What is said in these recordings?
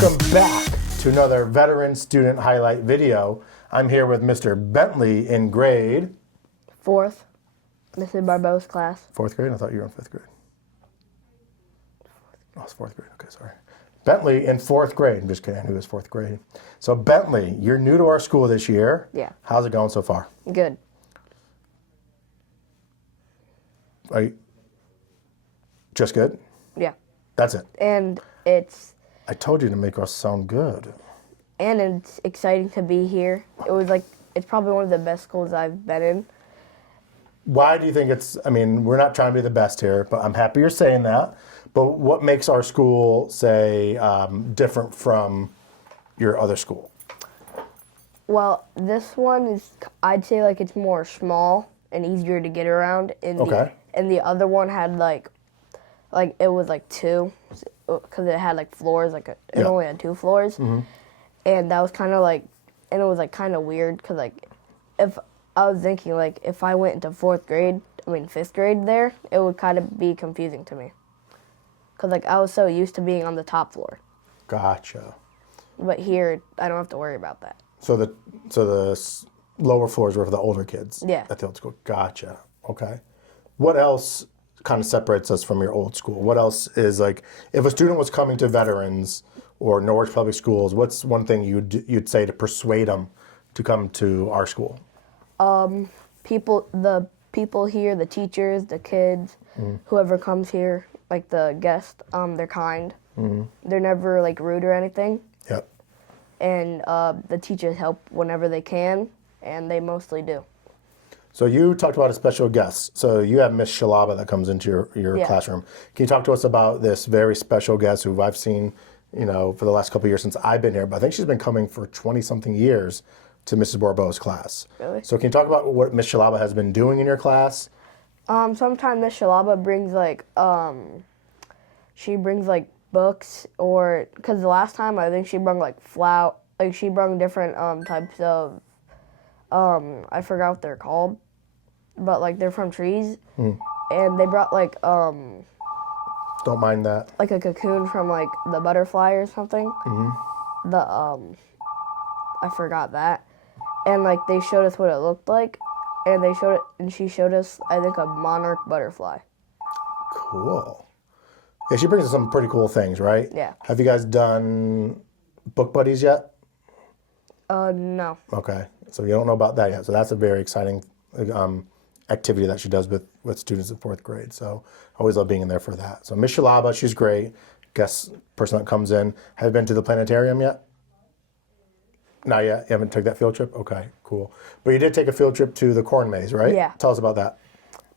Welcome back to another veteran student highlight video. I'm here with Mr. Bentley in grade... Fourth. This is Barbeau's class. Fourth grade? I thought you were in fifth grade. Oh, it's fourth grade. Okay, sorry. Bentley in fourth grade. I'm just kidding. I knew it was fourth grade. So, Bentley, you're new to our school this year. Yeah. How's it going so far? Good. Are you just good? Yeah. That's it. And it's I told you to make us sound good. exciting to be here. It's probably one of the best schools I've been in. Why do you think we're not trying to be the best here, but I'm happy you're saying that. But what makes our school, say, different from your other school? Well, this one is, I'd say, it's more small and easier to get around. Okay. And the other one had, it was, two, because it had, floors, it only had 2 floors. Mm-hmm. And that was kind of, and it was, kind of weird, because, if I was thinking, if I went into fifth grade there, it would kind of be confusing to me. Because, I was so used to being on the top floor. Gotcha. But here, I don't have to worry about that. So the lower floors were for the older kids? Yeah. At the old school. Gotcha. Okay. What else kind of separates us from your old school? What else is, if a student was coming to Veterans or Norwich Public Schools, what's one thing you'd say to persuade them to come to our school? The people here, the teachers, the kids, whoever comes here, the guests, they're kind. Mm-hmm. They're never rude or anything. Yep. And the teachers help whenever they can, and they mostly do. So you talked about a special guest. So you have Miss Shalaba that comes into your classroom. Can you talk to us about this very special guest who I've seen, for the last couple of years since I've been here, but I think she's been coming for 20-something years to Mrs. Barbeau's class. Really? So can you talk about what Miss Shalaba has been doing in your class? Sometimes Miss Shalaba brings she brings books, or because the last time I think she brought she brought different types of I forgot what they're called, but they're from trees, and they brought Don't mind that. a cocoon from the butterfly or something. Mm-hmm. I forgot that, and they showed us what it looked like, and she showed us I think a monarch butterfly. Cool. Yeah, she brings us some pretty cool things, right? Yeah. Have you guys done book buddies yet? No. Okay, so you don't know about that yet. So that's a very exciting activity that she does with students in fourth grade. So I always love being in there for that. So Miss Shalaba, she's great. Guest person that comes in. Have you been to the planetarium yet? Not yet? You haven't took that field trip? Okay, cool. But you did take a field trip to the corn maze, right? Yeah. Tell us about that.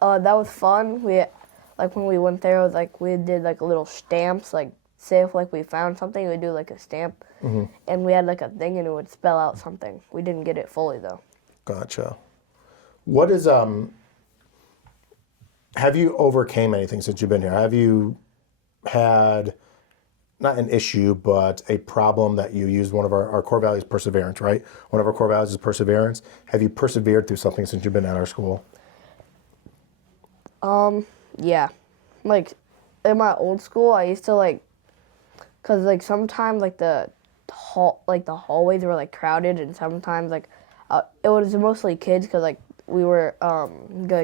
That was fun. When we went there, it was we did little stamps. Say if we found something, we'd do a stamp, and we had a thing, and it would spell out something. We didn't get it fully though. Gotcha. What is have you overcame anything since you've been here? Have you had not an issue, but a problem that you used? One of our core values, perseverance, right? One of our core values is perseverance. Have you persevered through something since you've been at our school? Yeah. In my old school, I used to cause sometimes the hallways were crowded, and sometimes it was mostly kids, cause we were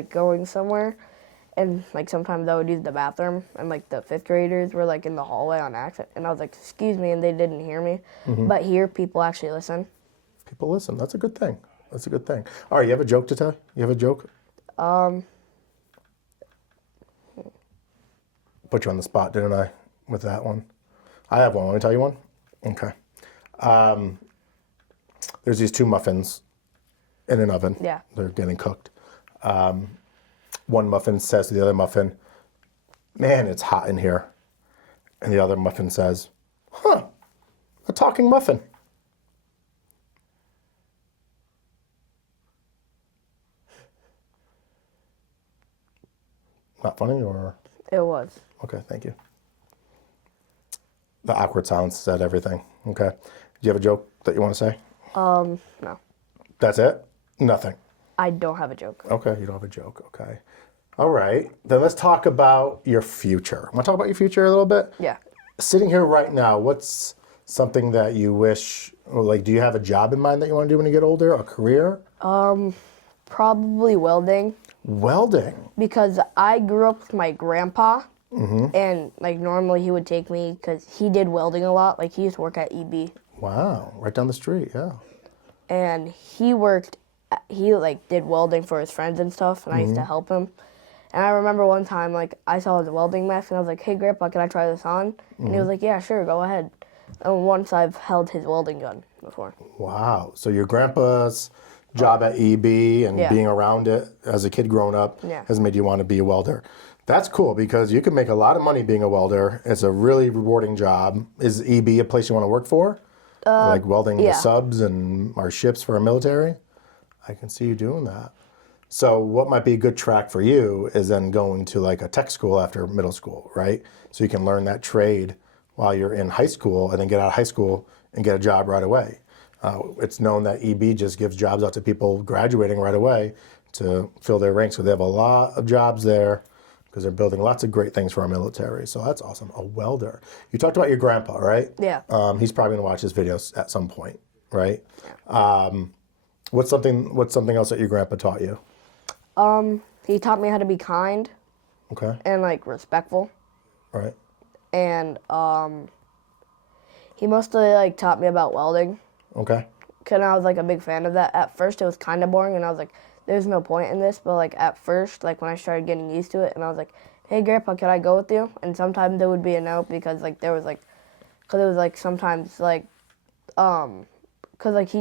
going somewhere, and sometimes I would use the bathroom, and the 5th graders were in the hallway on accident, and I was excuse me, and they didn't hear me. Mm-hmm. But here people actually listen. People listen. That's a good thing. That's a good thing. All right, you have a joke to tell? You have a joke? Put you on the spot, didn't I, with that one? I have one. Want me to tell you one? Okay. There's these 2 muffins in an oven. Yeah. They're getting cooked. One muffin says to the other muffin, "Man, it's hot in here." And the other muffin says, "Huh, a talking muffin." Not funny, or? It was. Okay, thank you. The awkward silence said everything. Okay. Do you have a joke that you want to say? No. That's it? Nothing. I don't have a joke. Okay, you don't have a joke. Okay. All right. Then let's talk about your future. Want to talk about your future a little bit? Yeah. Sitting here right now, what's something that you wish, or like, do you have a job in mind that you want to do when you get older, a career? Probably welding, Welding. because I grew up with my grandpa, and like normally he would take me because he did welding a lot. Like he used to work at EB, Wow, right down the street, yeah. and he like did welding for his friends and stuff, and I used to help him. And I remember one time, like, I saw his welding mess, and I was like, hey, Grandpa, can I try this on? And he was like, yeah, sure, go ahead. And once I've held his welding gun before. Wow. So your grandpa's job at EB and Yeah. being around it as a kid growing up Yeah. has made you want to be a welder. That's cool because you can make a lot of money being a welder. It's a really rewarding job. Is EB a place you want to work for? Like welding the yeah. subs and our ships for our military? I can see you doing that. So what might be a good track for you is then going to like a tech school after middle school, right? So you can learn that trade while you're in high school and then get out of high school and get a job right away. It's known that EB just gives jobs out to people graduating right away to fill their ranks. So they have a lot of jobs there because they're building lots of great things for our military. So that's awesome. A welder. You talked about your grandpa, right? Yeah. He's probably going to watch this video at some point, right? What's something else that your grandpa taught you? He taught me how to be kind Okay. and, like, respectful. Right. And he mostly, like, taught me about welding. Okay. Because I was, like, a big fan of that. At first, it was kind of boring, and I was like, there's no point in this. But, like, at first, like, when I started getting used to it, and I was like, hey, Grandpa, can I go with you? And sometimes there would be a no because, like, there was, like, because it was, like, sometimes, like, because, like,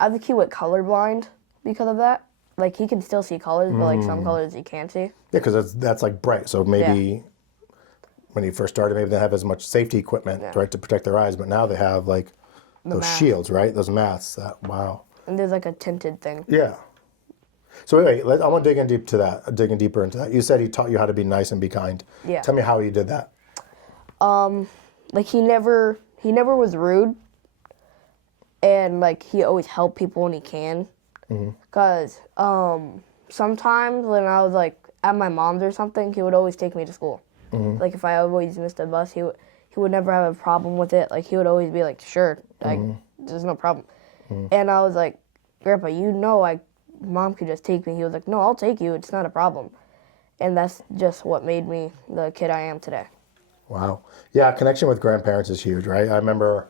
I think he went colorblind because of that. Like, he can still see colors, but, like, some colors he can't see. Yeah, because that's like bright. So maybe when he first started, maybe they didn't have as much safety equipment, right, to protect their eyes. But now they have, like, those mask. shields, right? Those masks. Wow. And there's, like, a tinted thing. Yeah. So wait, I want to dig in digging deeper into that. You said he taught you how to be nice and be kind. Yeah. Tell me how he did that. Like, he never was rude. And, like, he always helped people when he can. Because sometimes when I was, like, at my mom's or something, he would always take me to school. Like, if I always missed a bus, he would never have a problem with it. Like, he would always be like, sure, like, there's no problem. And I was like, Grandpa, Mom could just take me. He was like, no, I'll take you. It's not a problem. And that's just what made me the kid I am today. Wow. Yeah, connection with grandparents is huge, right? I remember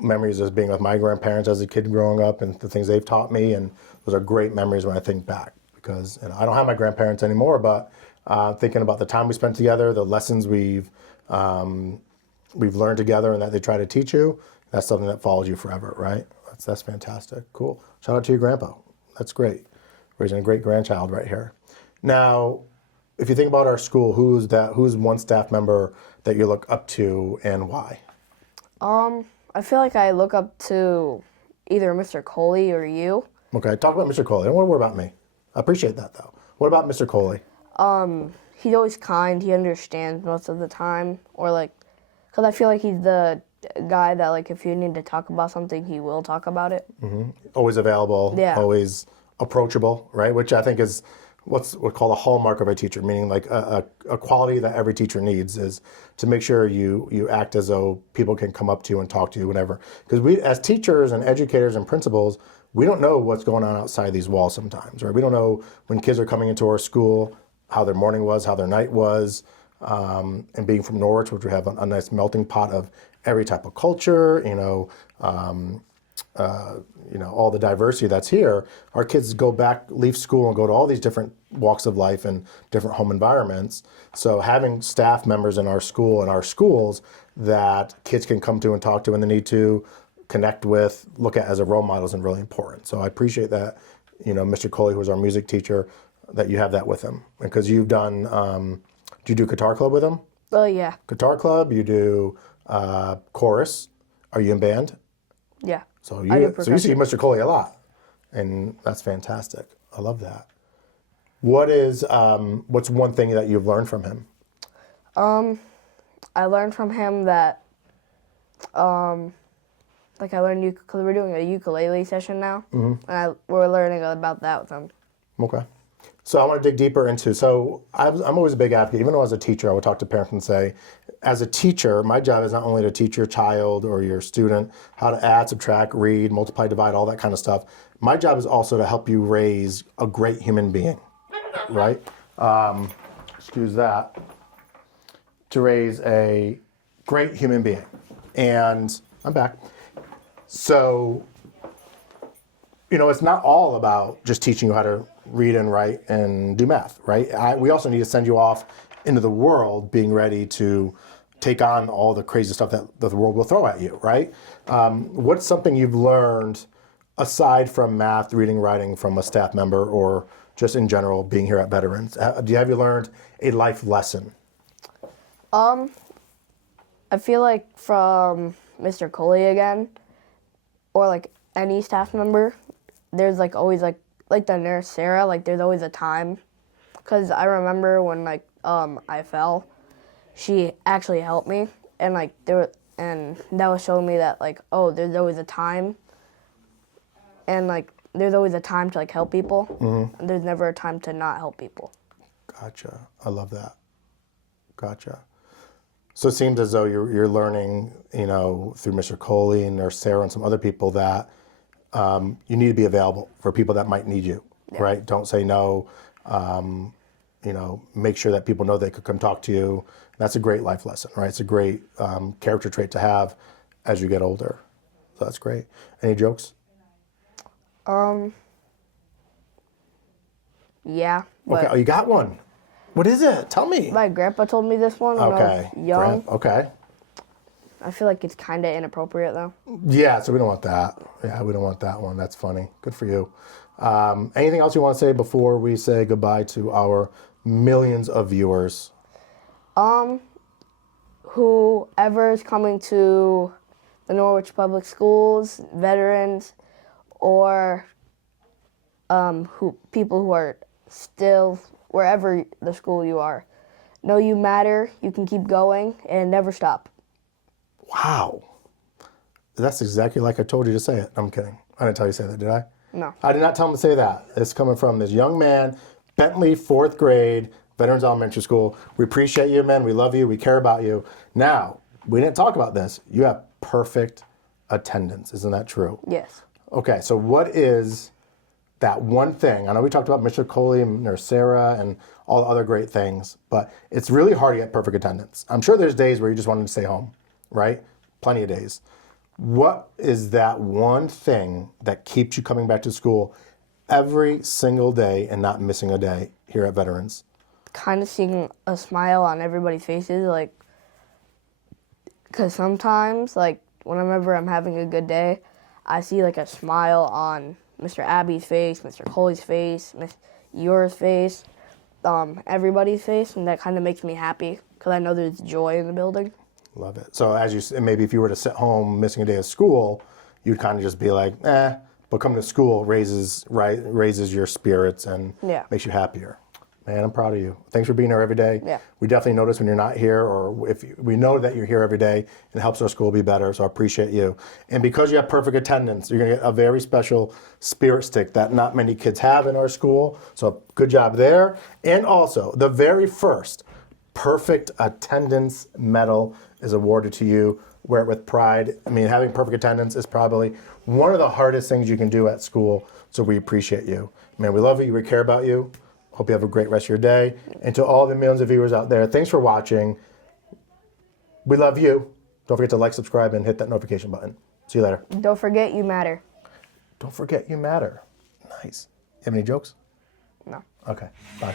memories as being with my grandparents as a kid growing up and the things they've taught me, and those are great memories when I think back because I don't have my grandparents anymore, but thinking about the time we spent together, the lessons we've learned together and that they try to teach you, that's something that follows you forever, right? That's fantastic. Cool. Shout out to your grandpa. That's great. Raising a great grandchild right here. Now, if you think about our school, who's one staff member that you look up to and why? I feel like I look up to either Mr. Coley or you. Okay, talk about Mr. Coley. I don't want to worry about me. I appreciate that, though. What about Mr. Coley? He's always kind. He understands most of the time. Or, like, because I feel like he's the guy that, like, if you need to talk about something, he will talk about it. Always available, Yeah. always approachable, right? Which I think is what's called a hallmark of a teacher, meaning like a quality that every teacher needs is to make sure you act as though people can come up to you and talk to you whenever. Because we, as teachers and educators and principals, we don't know what's going on outside these walls sometimes, right? We don't know when kids are coming into our school, how their morning was, how their night was. And being from Norwich, which we have a nice melting pot of every type of culture, all the diversity that's here, our kids leave school and go to all these different walks of life and different home environments. So having staff members in our school and our schools that kids can come to and talk to when they need to, connect with, look at as a role model is really important. So I appreciate that, Mr. Coley, who was our music teacher, that you have that with him. Because you've done, do you do guitar club with him? Oh, yeah. Guitar club, you do chorus. Are you in band? Yeah. So you see Mr. Coley a lot, and that's fantastic. I love that. What's one thing that you've learned from him? I learned from him that, like, I learned because we're doing a ukulele session now, and we're learning about that with him. Okay. So I want to dig deeper into, I'm always a big advocate, even though as a teacher, I would talk to parents and say, as a teacher, my job is not only to teach your child or your student how to add, subtract, read, multiply, divide, all that kind of stuff. My job is also to help you raise a great human being, right? Excuse that. To raise a great human being. And I'm back. So, it's not all about just teaching you how to read and write and do math, right? We also need to send you off into the world being ready to take on all the crazy stuff that the world will throw at you, right? What's something you've learned aside from math, reading, writing from a staff member or just in general being here at Veterans? Have you learned a life lesson? I feel like from Mr. Coley again, or like any staff member, there's like always like the nurse Sarah, like there's always a time. Cause I remember when I fell, she actually helped me, and and that was showing me that there's always a time, and there's always a time to help people, and there's never a time to not help people. Gotcha. I love that. Gotcha. So it seems as though you're learning, through Mr. Coley and Nurse Sarah and some other people that you need to be available for people that might need you, right? Don't say no. Make sure that people know they could come talk to you. That's a great life lesson, right? It's a great character trait to have as you get older. So that's great. Any jokes? Yeah. Okay. Oh, you got one. What is it? Tell me. My grandpa told me this one when I was young. Okay. I feel like it's kind of inappropriate, though. Yeah, so we don't want that. Yeah, we don't want that one. That's funny. Good for you. Anything else you want to say before we say goodbye to our millions of viewers? Whoever is coming to the Norwich Public Schools, veterans, or people who are still wherever the school you are, know you matter. You can keep going and never stop. Wow. That's exactly like I told you to say it. I'm kidding. I didn't tell you to say that, did I? No. I did not tell him to say that. It's coming from this young man, Bentley, 4th grade, Veterans Elementary School. We appreciate you, man. We love you. We care about you. Now, we didn't talk about this. You have perfect attendance. Isn't that true? Yes. Okay, so what is that one thing? I know we talked about Mr. Coley and Nurse Sarah and all the other great things, but it's really hard to get perfect attendance. I'm sure there's days where you just wanted to stay home, right? Plenty of days. What is that one thing that keeps you coming back to school every single day and not missing a day here at Veterans? Kind of seeing a smile on everybody's faces, because sometimes, whenever I'm having a good day, I see a smile on Mr. Abby's face, Mr. Coley's face, yours face, everybody's face, and that kind of makes me happy because I know there's joy in the building. Love it. So as you said, maybe if you were to sit home missing a day of school, you'd kind of just be like, but coming to school raises your spirits and makes you happier. Man, I'm proud of you. Thanks for being here every day. Yeah. We definitely notice when you're not here, or if we know that you're here every day, it helps our school be better, so I appreciate you. And because you have perfect attendance, you're going to get a very special spirit stick that not many kids have in our school, so good job there. And also, the very first perfect attendance medal is awarded to you. Wear it with pride. I mean, having perfect attendance is probably one of the hardest things you can do at school, so we appreciate you. Man, we love you. We care about you. Hope you have a great rest of your day. And to all the millions of viewers out there, thanks for watching. We love you. Don't forget to like, subscribe, and hit that notification button. See you later. Don't forget you matter. Don't forget you matter. Nice. You have any jokes? No. Okay. Bye.